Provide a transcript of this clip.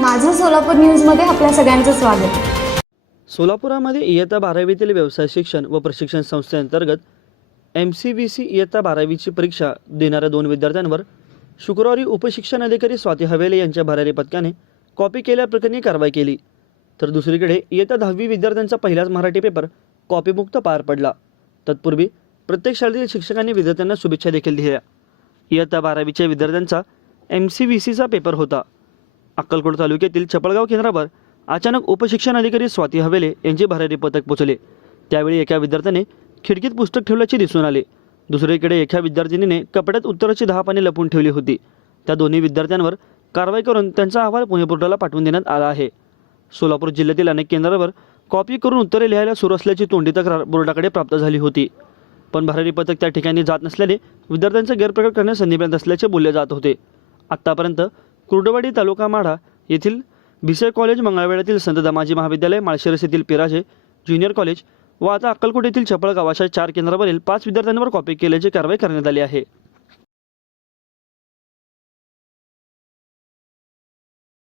माझं सोलापूर न्यूजमध्ये आपल्या सगळ्यांचं स्वागत. सोलापुरामध्ये इयत्ता बारावीतील व्यवसाय शिक्षण व प्रशिक्षण संस्थेअंतर्गत एम सी बी सी इयत्ता बारावीची परीक्षा देणाऱ्या दोन विद्यार्थ्यांवर शुक्रवारी उपशिक्षण अधिकारी स्वाती हवेले यांच्या भरारी पथकाने कॉपी केल्याप्रकरणी कारवाई केली. तर दुसरीकडे इयत्ता दहावी विद्यार्थ्यांचा पहिलाच मराठी पेपर कॉपीमुक्त पार पडला. तत्पूर्वी प्रत्येक शाळेतील शिक्षकांनी विद्यार्थ्यांना शुभेच्छा देखील दिल्या. इयत्ता बारावीच्या विद्यार्थ्यांचा एम सी व्ही सीचा पेपर होता. अक्कलकोट तालुक्यातील चपळगाव केंद्रावर अचानक उपशिक्षण अधिकारी स्वाती हवेले यांचे भरारी पथक पोचले. त्यावेळी एका विद्यार्थ्याने खिडकीत पुस्तक ठेवल्याचे दिसून आले. दुसरीकडे एका विद्यार्थिनीने कपड्यात उत्तराची दहा पाने लपून ठेवली होती. त्या दोन्ही विद्यार्थ्यांवर कारवाई करून त्यांचा अहवाल पुणे पोर्टलला पाठवून देण्यात आला आहे. सोलापूर जिल्ह्यातील अनेक केंद्रावर कॉपी करून उत्तरे लिहायला सुरू असल्याची तोंडी तक्रार बोर्डाकडे प्राप्त झाली होती. पण भरारी पथक त्या ठिकाणी जात नसल्याने विद्यार्थ्यांचा गैरप्रकार करण्यास संधी मिळत असल्याचे बोलले जात होते. आत्तापर्यंत कुर्डवाडी तालुका माढा येथील भिसे कॉलेज मंगळवेढ्यातील संत दमाजी महाविद्यालय माळशिरस येथील पिराजे ज्युनियर कॉलेज व आता अक्कलकोट येथील चपळगाव चार केंद्रावरील पाच विद्यार्थ्यांवर कॉपी केल्याची कारवाई करण्यात आली आहे.